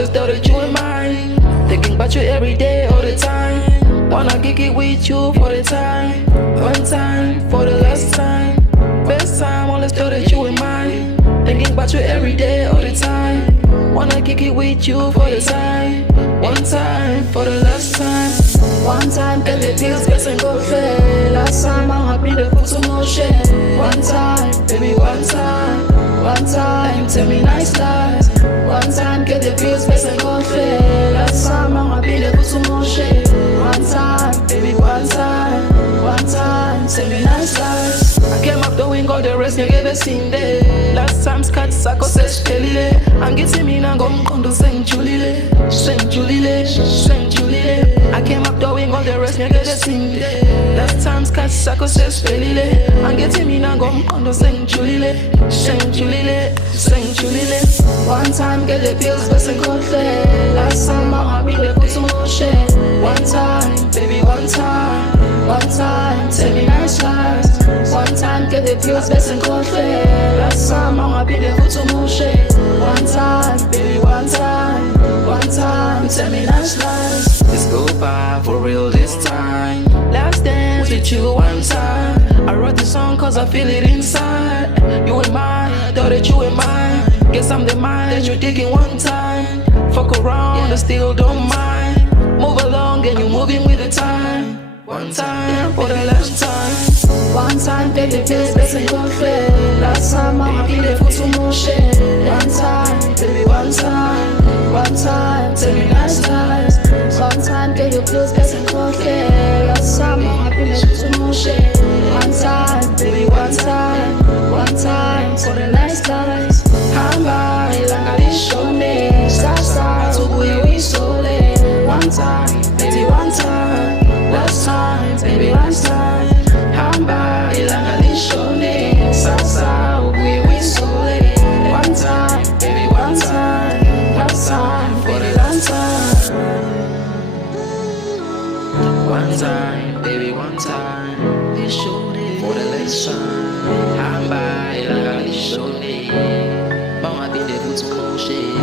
always thought that you were mine. Thinking about you every day, all the time. Wanna kick it with you for the time. One time, for the last time. Best time, always thought that you were mine. Thinking about you every day, all the time. Wanna kick it with you for the time. One time, for the last time. One time, get the pills, get and go fair. Last time, I'm happy to put some more shit. One time, baby, one time. One time, tell me nice lies. One time, get the pills, get and go fair. Last time, I'm happy to put some more shit. One time, baby, one time. One time, tell me nice lies. I came up doing all the rest, you ever seen there. Last time, Scott Sako says, Kelly. I'm getting me now, I'm going to Zesuliwe. I came up doing all the rest, you ever seen there. Last time, Scott Sako says, Kelly. I'm getting me now, I'm going to Zesuliwe. One time, get the pills, best and go fair. Last time, I'm happy to put some more shit. One time, baby, one time. One time, tell me nice lies. One time, get the pills, best and go fair. Last time, I'm happy to put some more shit. One time, baby, one time. One time, tell me nice lies. Let's go by for real this time. Last dance with you one time. I wrote this song cause I feel it inside. You were mine, thought that you were mine. Guess I'm the mind that you're digging one time. Fuck around, I still don't mind. Move along and you're moving with the time. One time, for the last time. One time, take the pills, best and go fair. Last time, I'm happy to put some more shit. One time, baby, one time. One time, tell me nice lies. One time, take your pills, best and go fair. Last time, I'm happy to put some more shit. One time, baby, one time. One time, for the nice lies. Hamba, Addin'shine. Sasa, tubuye wisole. One time, baby, one time. Last time, baby, last time. Hamba, Addin'shine. Sasa, tubuye wisole. One time, baby, one time. Last time, for the last time. One time, baby, one time. For the last time. Hamba, Addin'shine. Mama, did they put some more shit?